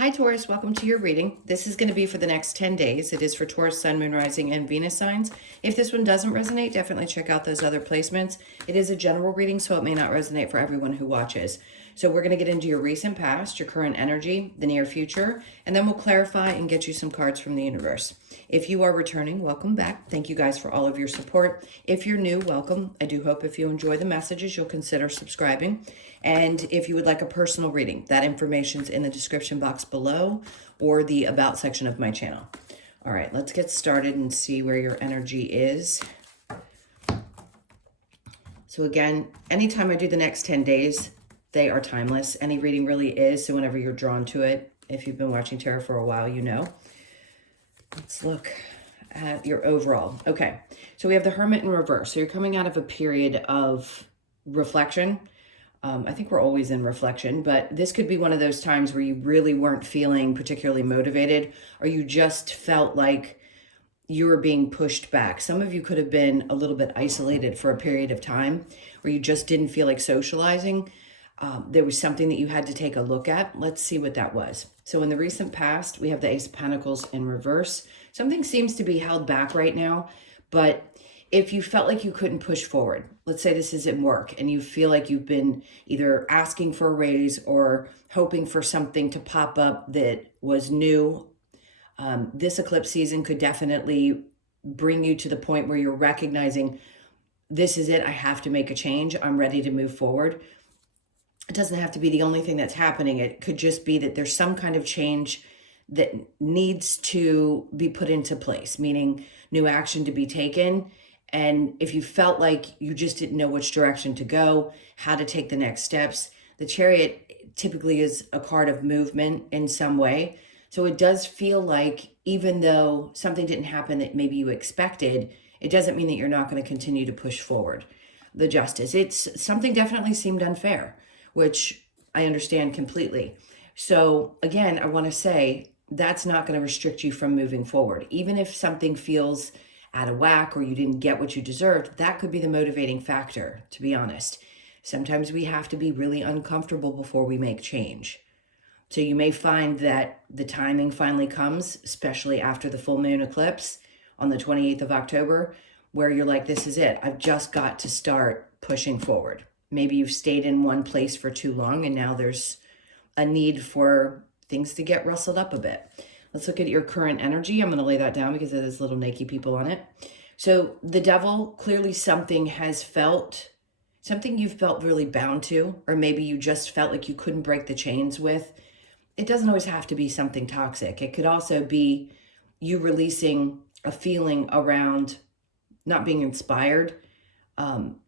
Hi, Taurus. Welcome to your reading. This is going to be for the next 10 days. It is for Taurus, Sun, Moon, Rising, and Venus signs. If this one doesn't resonate, definitely check out those other placements. It is a general reading, so it may not resonate for everyone who watches. So we're going to get into your recent past, your current energy, the near future, and then we'll clarify and get you some cards from the universe. If you are returning, welcome back. Thank you guys for all of your support. If you're new, welcome. I do hope if you enjoy the messages, you'll consider subscribing. And if you would like a personal reading, that information's in the description box below or the about section of my channel. All right, let's get started and see where your energy is. So again, anytime I do the next 10 days, they are timeless. Any reading really is. So whenever you're drawn to it, if you've been watching tarot for a while, you know. Let's look at your overall. Okay, so we have the Hermit in reverse. So you're coming out of a period of reflection. I think we're always in reflection, but this could be one of those times where you really weren't feeling particularly motivated, or you just felt like you were being pushed back. Some of you could have been a little bit isolated for a period of time where you just didn't feel like socializing. There was something that you had to take a look at. Let's see what that was. So in the recent past, we have the Ace of Pentacles in reverse. Something seems to be held back right now, but if you felt like you couldn't push forward, let's say this is in work and you feel like you've been either asking for a raise or hoping for something to pop up that was new, this eclipse season could definitely bring you to the point where you're recognizing, this is it, I have to make a change, I'm ready to move forward. It doesn't have to be the only thing that's happening. It could just be that there's some kind of change that needs to be put into place, meaning new action to be taken. And if you felt like you just didn't know which direction to go, how to take the next steps, the Chariot typically is a card of movement in some way. So it does feel like even though something didn't happen that maybe you expected, it doesn't mean that you're not going to continue to push forward. The Justice, it's something definitely seemed unfair, which I understand completely. So again, I want to say that's not going to restrict you from moving forward. Even if something feels out of whack or you didn't get what you deserved, that could be the motivating factor, to be honest. Sometimes we have to be really uncomfortable before we make change. So you may find that the timing finally comes, especially after the full moon eclipse on the 28th of October, where you're like, this is it. I've just got to start pushing forward. Maybe you've stayed in one place for too long and now there's a need for things to get rustled up a bit. Let's look at your current energy. I'm going to lay that down because there's little naked people on it. So the Devil, clearly something you've felt really bound to, or maybe you just felt like you couldn't break the chains with. It doesn't always have to be something toxic. It could also be you releasing a feeling around not being inspired,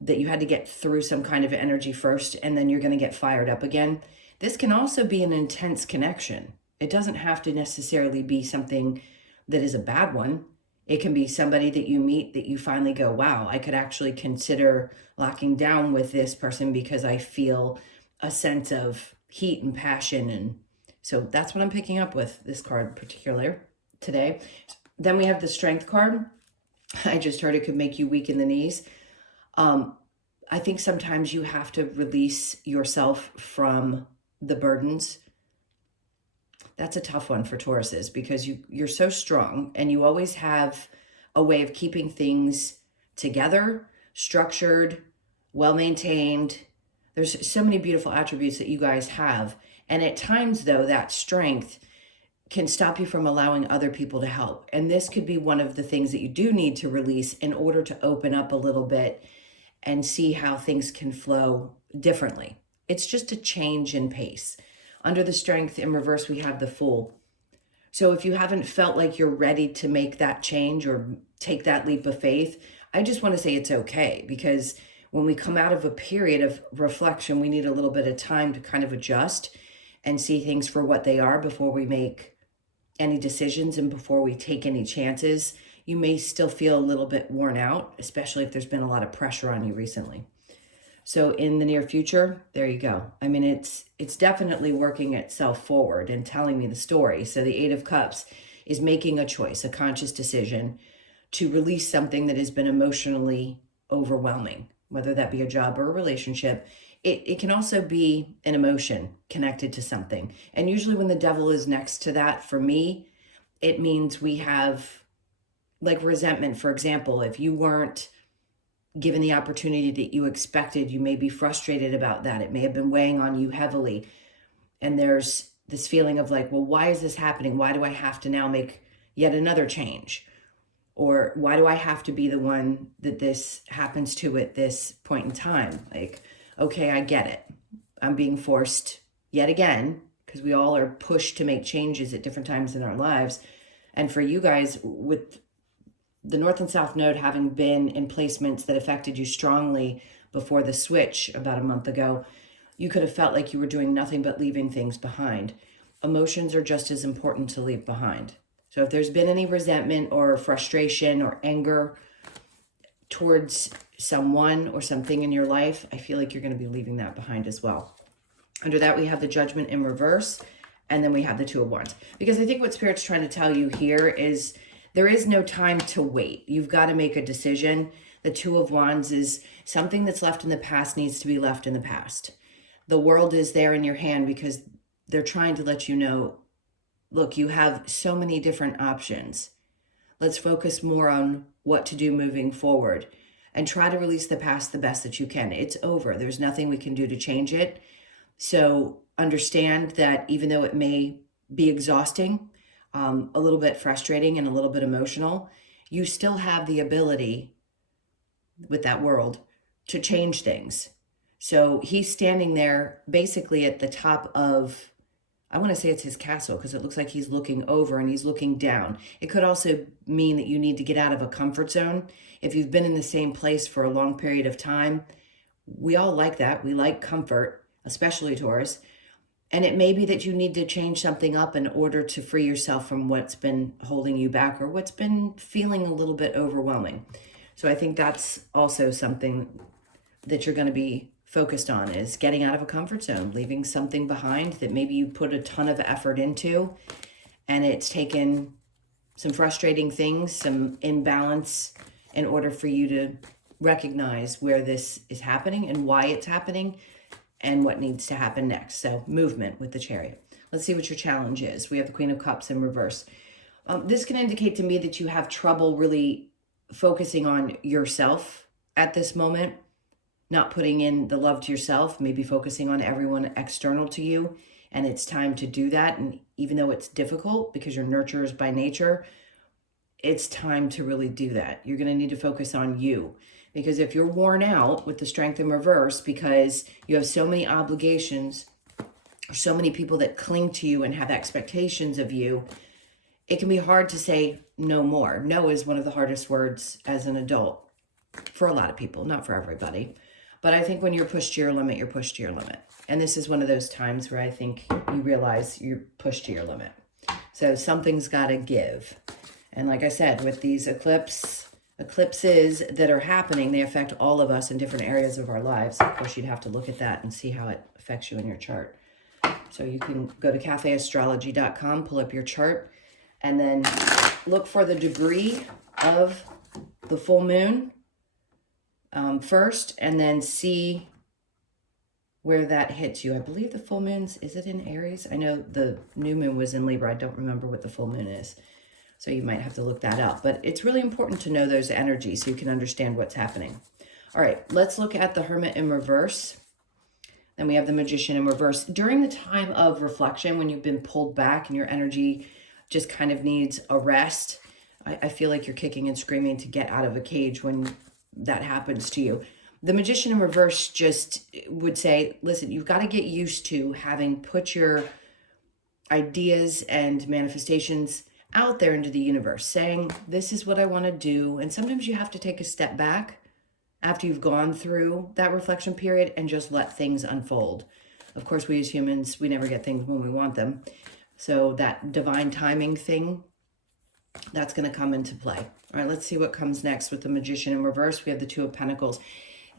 that you had to get through some kind of energy first, and then you're going to get fired up again. This can also be an intense connection. It doesn't have to necessarily be something that is a bad one. It can be somebody that you meet that you finally go, wow, I could actually consider locking down with this person because I feel a sense of heat and passion. And so that's what I'm picking up with this card in particular today. Then we have the Strength card. I just heard it could make you weak in the knees. I think sometimes you have to release yourself from the burdens. That's a tough one for Tauruses because you're so strong and you always have a way of keeping things together, structured, well-maintained. There's so many beautiful attributes that you guys have. And at times, though, that strength can stop you from allowing other people to help. And this could be one of the things that you do need to release in order to open up a little bit and see how things can flow differently. It's just a change in pace. Under the Strength in reverse, we have the Fool. So if you haven't felt like you're ready to make that change or take that leap of faith, I just want to say it's okay, because when we come out of a period of reflection, we need a little bit of time to kind of adjust and see things for what they are before we make any decisions and before we take any chances. You may still feel a little bit worn out, especially if there's been a lot of pressure on you recently. So in the near future, there you go. I mean, it's definitely working itself forward and telling me the story. So the Eight of Cups is making a choice, a conscious decision to release something that has been emotionally overwhelming, whether that be a job or a relationship. it can also be an emotion connected to something. And usually when the devil is next to that, for me, it means we have like resentment. For example, if you weren't given the opportunity that you expected, you may be frustrated about that. It may have been weighing on you heavily. And there's this feeling of like, well, why is this happening? Why do I have to now make yet another change? Or why do I have to be the one that this happens to at this point in time? Like, okay, I get it. I'm being forced yet again, because we all are pushed to make changes at different times in our lives. And for you guys, with the North and South Node having been in placements that affected you strongly before the switch about a month ago, you could have felt like you were doing nothing but leaving things behind. Emotions are just as important to leave behind. So if there's been any resentment or frustration or anger towards someone or something in your life, I feel like you're going to be leaving that behind as well. Under that, we have the Judgment in reverse, and then we have the Two of Wands. Because I think what Spirit's trying to tell you here is there is no time to wait. You've got to make a decision. The Two of Wands is something that's left in the past needs to be left in the past. The world is there in your hand because they're trying to let you know, look, you have so many different options. Let's focus more on what to do moving forward and try to release the past the best that you can. It's over. There's nothing we can do to change it. So understand that even though it may be exhausting, a little bit frustrating and a little bit emotional, you still have the ability with that world to change things. So he's standing there basically at the top of, I want to say it's his castle because it looks like he's looking over and he's looking down. It could also mean that you need to get out of a comfort zone. If you've been in the same place for a long period of time, we all like that. We like comfort, especially Taurus. And it may be that you need to change something up in order to free yourself from what's been holding you back or what's been feeling a little bit overwhelming. So I think that's also something that you're going to be focused on, is getting out of a comfort zone, leaving something behind that maybe you put a ton of effort into and it's taken some frustrating things, some imbalance in order for you to recognize where this is happening and why it's happening and what needs to happen next. So movement with the Chariot. Let's see what your challenge is. We have the Queen of Cups in reverse. This can indicate to me that you have trouble really focusing on yourself at this moment, not putting in the love to yourself, maybe focusing on everyone external to you. And it's time to do that. And even though it's difficult because you're nurturers by nature, it's time to really do that. You're going to need to focus on you. Because if you're worn out with the Strength in reverse because you have so many obligations or so many people that cling to you and have expectations of you, it can be hard to say no more. No is one of the hardest words as an adult for a lot of people, not for everybody. But I think when you're pushed to your limit, you're pushed to your limit. And this is one of those times where I think you realize you're pushed to your limit. So something's got to give. And like I said, with these eclipses that are happening, they affect all of us in different areas of our lives. Of course, you'd have to look at that and see how it affects you in your chart. So you can go to cafeastrology.com, pull up your chart, and then look for the degree of the full moon first, and then see where that hits you. I believe the full moon's, is it in Aries? I know the new moon was in Libra. I don't remember what the full moon is. So you might have to look that up. But it's really important to know those energies so you can understand what's happening. All right, let's look at the Hermit in reverse. Then we have the Magician in reverse. During the time of reflection, when you've been pulled back and your energy just kind of needs a rest, I feel like you're kicking and screaming to get out of a cage when that happens to you. The Magician in reverse just would say, listen, you've got to get used to having put your ideas and manifestations out there into the universe, saying, this is what I want to do. And sometimes you have to take a step back after you've gone through that reflection period and just let things unfold. Of course, we as humans, we never get things when we want them. So that divine timing thing, that's going to come into play. All right, let's see what comes next with the Magician in reverse. We have the Two of Pentacles.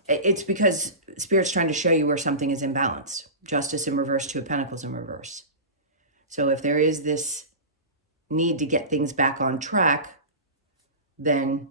It's because Spirit's trying to show you where something is imbalanced. Justice in reverse, Two of Pentacles in reverse. So if there is this need to get things back on track, then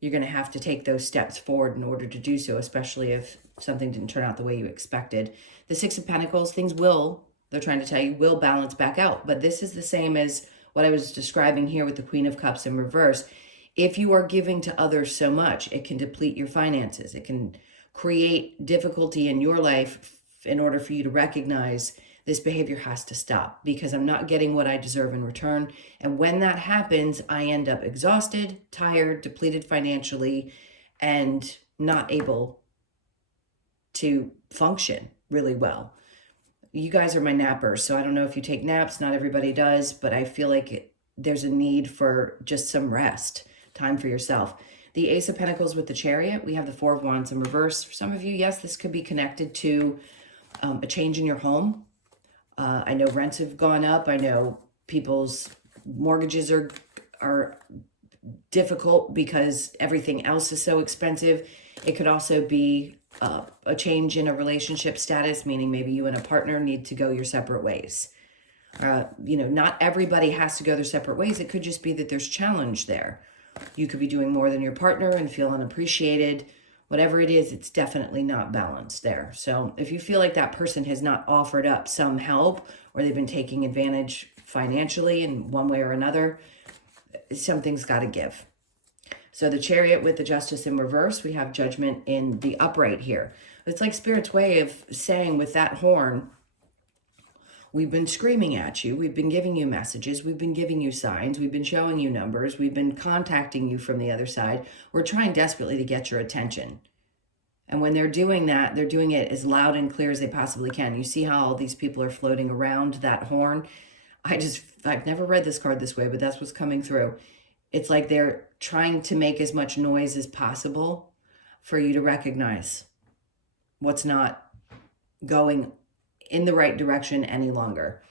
you're going to have to take those steps forward in order to do so, especially if something didn't turn out the way you expected. The Six of Pentacles, things will, they're trying to tell you, will balance back out. But this is the same as what I was describing here with the Queen of Cups in reverse. If you are giving to others so much, it can deplete your finances. It can create difficulty in your life in order for you to recognize this behavior has to stop because I'm not getting what I deserve in return. And when that happens, I end up exhausted, tired, depleted financially, and not able to function really well. You guys are my nappers, so I don't know if you take naps. Not everybody does, but I feel like there's a need for just some rest, time for yourself. The Ace of Pentacles with the Chariot, we have the Four of Wands in reverse. For some of you, yes, this could be connected to a change in your home. I know rents have gone up. I know people's mortgages are difficult because everything else is so expensive. It could also be a change in a relationship status, meaning maybe you and a partner need to go your separate ways. Not everybody has to go their separate ways. It could just be that there's challenge there. You could be doing more than your partner and feel unappreciated. Whatever it is, it's definitely not balanced there. So if you feel like that person has not offered up some help or they've been taking advantage financially in one way or another, something's got to give. So the Chariot with the Justice in reverse, we have Judgment in the upright here. It's like Spirit's way of saying with that horn, we've been screaming at you. We've been giving you messages. We've been giving you signs. We've been showing you numbers. We've been contacting you from the other side. We're trying desperately to get your attention. And when they're doing that, they're doing it as loud and clear as they possibly can. You see how all these people are floating around that horn? I've never read this card this way, but that's what's coming through. It's like they're trying to make as much noise as possible for you to recognize what's not going in the right direction any longer.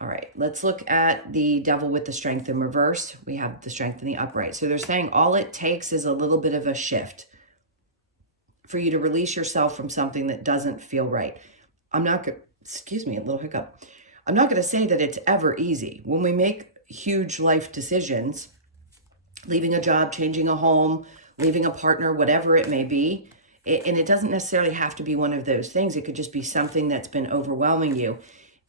All right, let's look at the Devil with the Strength in reverse. We have the Strength in the upright. So they're saying all it takes is a little bit of a shift for you to release yourself from something that doesn't feel right. A little hiccup. I'm not going to say that it's ever easy. When we make huge life decisions, leaving a job, changing a home, leaving a partner, whatever it may be, and it doesn't necessarily have to be one of those things. It could just be something that's been overwhelming you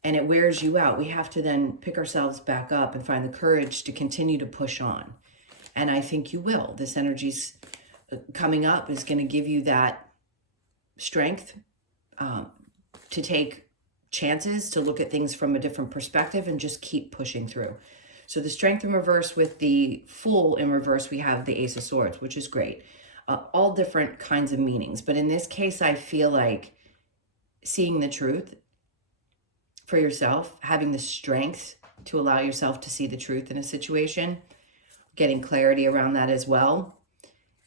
and it wears you out. We have to then pick ourselves back up and find the courage to continue to push on. And I think you will. This energy's coming up is going to give you that strength to take chances, to look at things from a different perspective and just keep pushing through. So the Strength in reverse with the Fool in reverse, we have the Ace of Swords, which is great. All different kinds of meanings. But in this case, I feel like seeing the truth for yourself, having the strength to allow yourself to see the truth in a situation, getting clarity around that as well.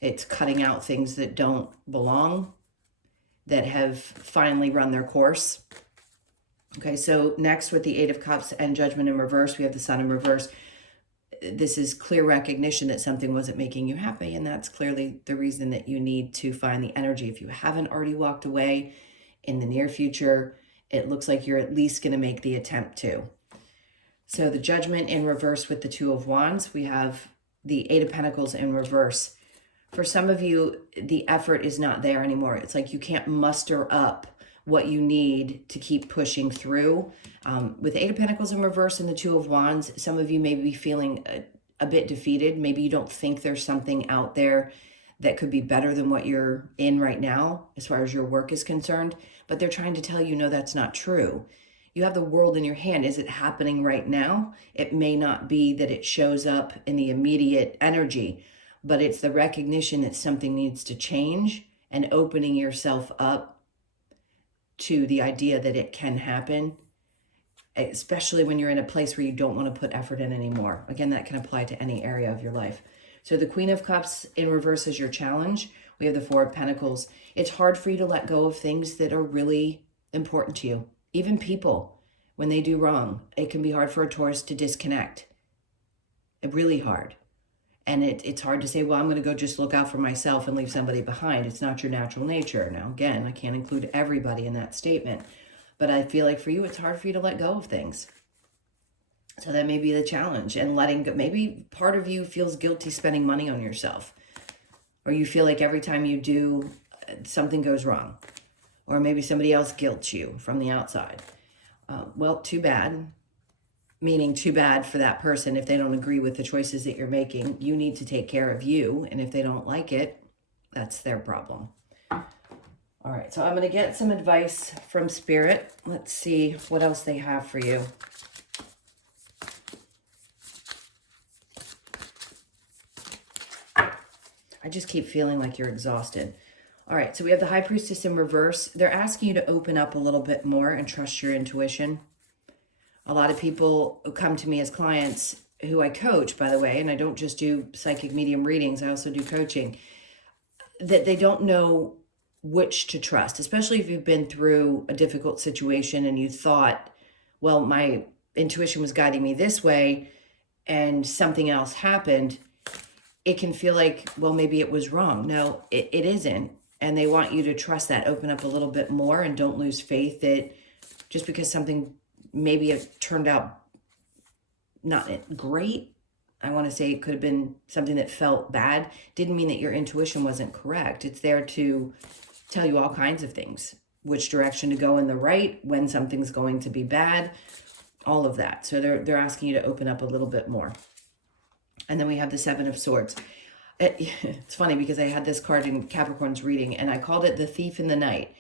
It's cutting out things that don't belong, that have finally run their course. Okay, so next with the Eight of Cups and Judgment in reverse, we have the Sun in reverse. This is clear recognition that something wasn't making you happy, and that's clearly the reason that you need to find the energy. If you haven't already walked away in the near future, it looks like you're at least going to make the attempt to. So the Judgment in reverse with the Two of Wands, we have the Eight of Pentacles in reverse. For some of you, the effort is not there anymore. It's like you can't muster up what you need to keep pushing through. With the Eight of Pentacles in reverse and the Two of Wands, some of you may be feeling a bit defeated. Maybe you don't think there's something out there that could be better than what you're in right now as far as your work is concerned, but they're trying to tell you, no, that's not true. You have the world in your hand. Is it happening right now? It may not be that it shows up in the immediate energy, but it's the recognition that something needs to change and opening yourself up to the idea that it can happen, especially when you're in a place where you don't want to put effort in anymore. Again, that can apply to any area of your life. So the Queen of Cups in reverse is your challenge. We have the Four of Pentacles. It's hard for you to let go of things that are really important to you. Even people, when they do wrong, it can be hard for a Taurus to disconnect. Really hard. And it's hard to say, well, I'm going to go just look out for myself and leave somebody behind. It's not your natural nature. Now, again, I can't include everybody in that statement. But I feel like for you, it's hard for you to let go of things. So that may be the challenge. And letting go. Maybe part of you feels guilty spending money on yourself. or you feel like every time you do, something goes wrong, or maybe somebody else guilts you from the outside. Well, too bad. Meaning too bad for that person if they don't agree with the choices that you're making. You need to take care of you, and if they don't like it, that's their problem. All right, so I'm going to get some advice from Spirit. Let's see what else they have for you. I just keep feeling like you're exhausted. All right, so we have the High Priestess in reverse. They're asking you to open up a little bit more and trust your intuition. A lot of people come to me as clients who I coach, by the way, and I don't just do psychic medium readings, I also do coaching, that they don't know which to trust, especially if you've been through a difficult situation and you thought, well, my intuition was guiding me this way and something else happened. It can feel like, well, maybe it was wrong. No, it isn't. And they want you to trust that, open up a little bit more, and don't lose faith that just because something maybe it turned out not great, I want to say it could have been something that felt bad, didn't mean that your intuition wasn't correct. It's there to tell you all kinds of things, which direction to go in the right, when something's going to be bad, all of that. So they're asking you to open up a little bit more. And then we have the Seven of Swords. It's funny because I had this card in Capricorn's reading and I called it the Thief in the Night.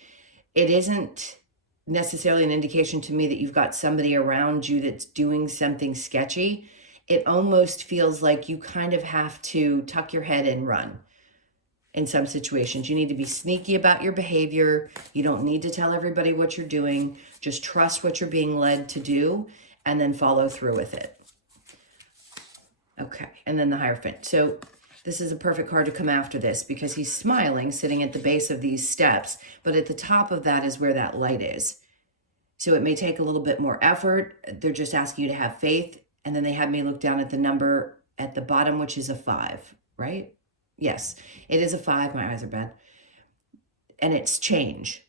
It isn't necessarily an indication to me that you've got somebody around you that's doing something sketchy. It almost feels like you kind of have to tuck your head and run. In some situations, you need to be sneaky about your behavior. You don't need to tell everybody what you're doing. Just trust what you're being led to do and then follow through with it. Okay, and then the Hierophant. So this is a perfect card to come after this because he's smiling, sitting at the base of these steps, but at the top of that is where that light is. So it may take a little bit more effort. They're just asking you to have faith. And then they have me look down at the number at the bottom, which is a 5, right? Yes, it is a 5. My eyes are bad. And it's change.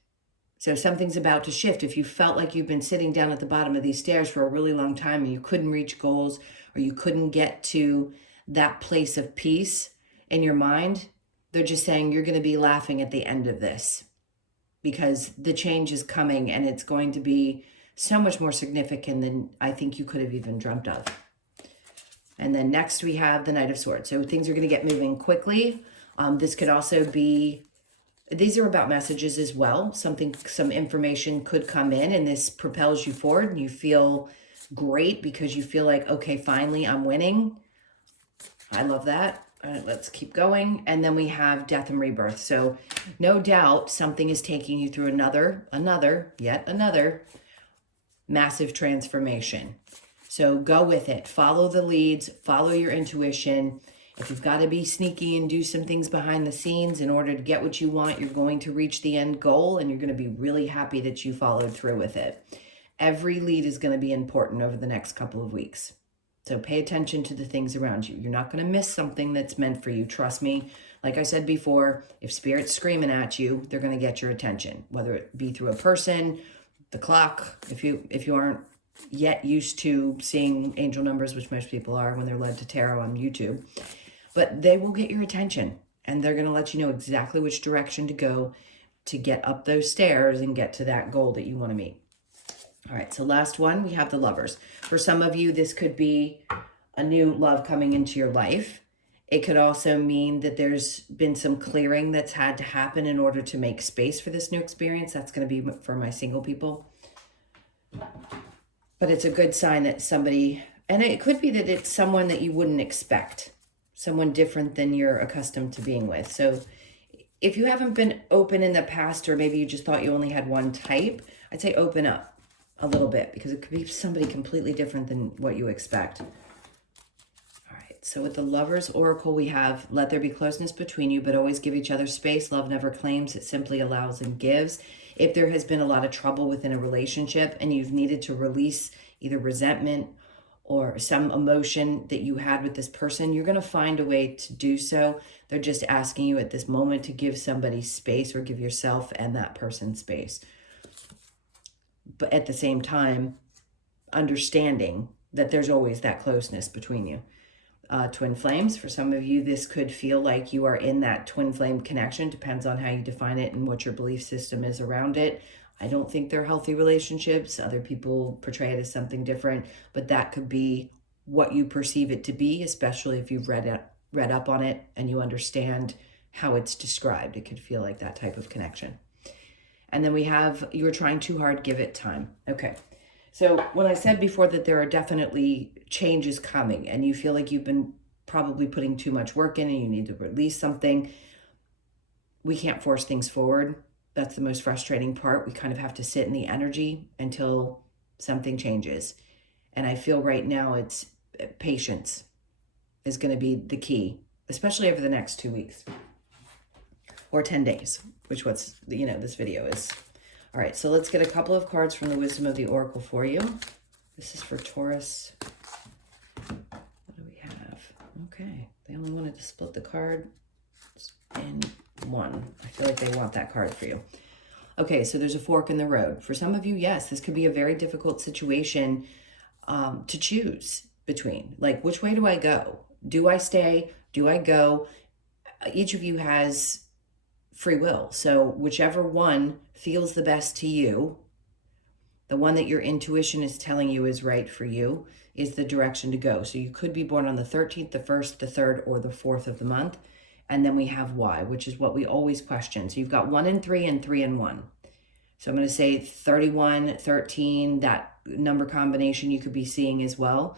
So something's about to shift. If you felt like you've been sitting down at the bottom of these stairs for a really long time and you couldn't reach goals or you couldn't get to that place of peace in your mind, they're just saying you're going to be laughing at the end of this because the change is coming and it's going to be so much more significant than I think you could have even dreamt of. And then next we have the Knight of Swords. So things are going to get moving quickly. This could also be, these are about messages as well. Some information could come in and this propels you forward and you feel great because you feel like, okay, finally I'm winning. I love that. All right, let's keep going. And then we have Death and Rebirth. So no doubt something is taking you through yet another massive transformation. So go with it. Follow the leads. Follow your intuition. If you've got to be sneaky and do some things behind the scenes in order to get what you want, you're going to reach the end goal and you're going to be really happy that you followed through with it. Every lead is going to be important over the next couple of weeks. So pay attention to the things around you. You're not going to miss something that's meant for you. Trust me. Like I said before, if Spirit's screaming at you, they're going to get your attention, whether it be through a person, the clock, if you aren't yet used to seeing angel numbers, which most people are when they're led to tarot on YouTube, but they will get your attention and they're going to let you know exactly which direction to go to get up those stairs and get to that goal that you want to meet. All right, so last one, we have the Lovers. For some of you, this could be a new love coming into your life. It could also mean that there's been some clearing that's had to happen in order to make space for this new experience. That's going to be for my single people. But it's a good sign that somebody, and it could be that it's someone that you wouldn't expect, someone different than you're accustomed to being with. So if you haven't been open in the past, or maybe you just thought you only had one type, I'd say open up a little bit because it could be somebody completely different than what you expect. All right, so with the Lovers Oracle, we have let there be closeness between you, but always give each other space. Love never claims, it simply allows and gives. If there has been a lot of trouble within a relationship and you've needed to release either resentment or some emotion that you had with this person, you're going to find a way to do so. They're just asking you at this moment to give somebody space or give yourself and that person space. But at the same time, understanding that there's always that closeness between you. twin flames. For some of you, this could feel like you are in that twin flame connection. Depends on how you define it and what your belief system is around it. I don't think they're healthy relationships. Other people portray it as something different, but that could be what you perceive it to be, especially if you've read up on it and you understand how it's described. It could feel like that type of connection. And then we have, you're trying too hard, give it time. Okay. So when I said before that there are definitely changes coming and you feel like you've been probably putting too much work in and you need to release something, we can't force things forward. That's the most frustrating part. We kind of have to sit in the energy until something changes. And I feel right now it's patience is going to be the key, especially over the next 2 weeks or 10 days, which this video is. All right, so let's get a couple of cards from the Wisdom of the Oracle for you. This is for Taurus. What do we have? Okay, they only wanted to split the card in one. I feel like they want that card for you. Okay, so there's a fork in the road. For some of you, yes, this could be a very difficult situation to choose between. Like, which way do I go? Do I stay? Do I go? Each of you has free will. So whichever one feels the best to you, the one that your intuition is telling you is right for you, is the direction to go. So you could be born on the 13th, the 1st, the 3rd, or the 4th of the month. And then we have why, which is what we always question. So you've got 1 and 3 and 3 and 1. So I'm going to say 31, 13, that number combination you could be seeing as well.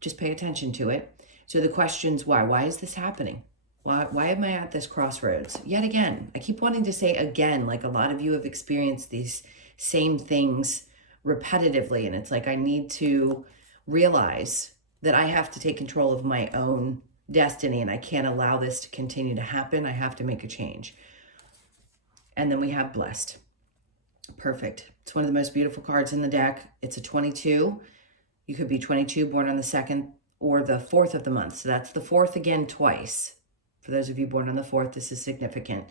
Just pay attention to it. So the question's why? Why is this happening? Why am I at this crossroads? Yet again, I keep wanting to say again, like a lot of you have experienced these same things repetitively. And it's like, I need to realize that I have to take control of my own destiny and I can't allow this to continue to happen. I have to make a change. And then we have blessed. Perfect. It's one of the most beautiful cards in the deck. It's a 22. You could be 22, born on the 2nd or the 4th of the month. So that's the 4th again twice. For those of you born on the 4th, this is significant.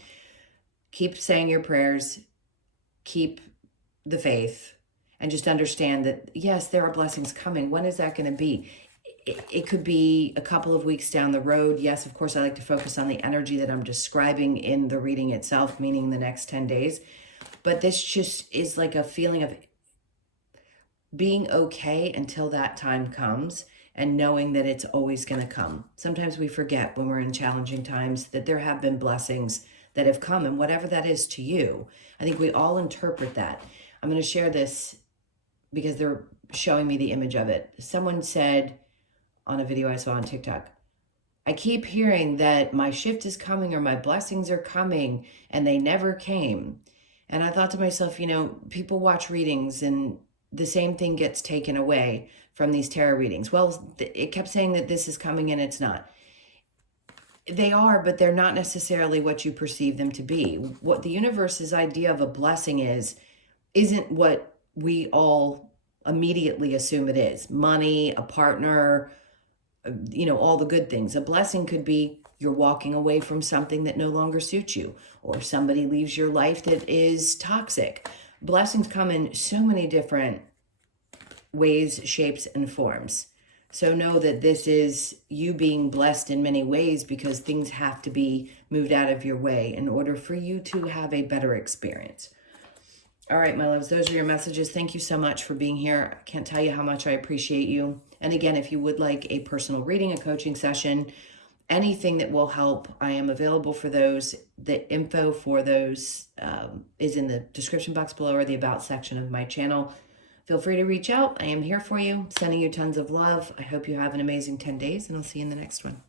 Keep saying your prayers, keep the faith, and just understand that, yes, there are blessings coming. When is that going to be? It could be a couple of weeks down the road. Yes, of course, I like to focus on the energy that I'm describing in the reading itself, meaning the next 10 days. But this just is like a feeling of being okay until that time comes, and knowing that it's always going to come. Sometimes we forget when we're in challenging times that there have been blessings that have come, and whatever that is to you, I think we all interpret that. I'm going to share this because they're showing me the image of it. Someone said on a video I saw on TikTok, I keep hearing that my shift is coming or my blessings are coming, and they never came. And I thought to myself, people watch readings and the same thing gets taken away from these tarot readings. Well, it kept saying that this is coming and it's not. They are, but they're not necessarily what you perceive them to be. What the universe's idea of a blessing isn't what we all immediately assume it is. Money, a partner, all the good things. A blessing could be you're walking away from something that no longer suits you, or somebody leaves your life that is toxic. Blessings come in so many different ways, shapes, and forms. So know that this is you being blessed in many ways because things have to be moved out of your way in order for you to have a better experience. All right, my loves, those are your messages. Thank you so much for being here. I can't tell you how much I appreciate you. And again, if you would like a personal reading, a coaching session, anything that will help, I am available for those. The info for those is in the description box below or the About section of my channel. Feel free to reach out. I am here for you, sending you tons of love. I hope you have an amazing 10 days, and I'll see you in the next one.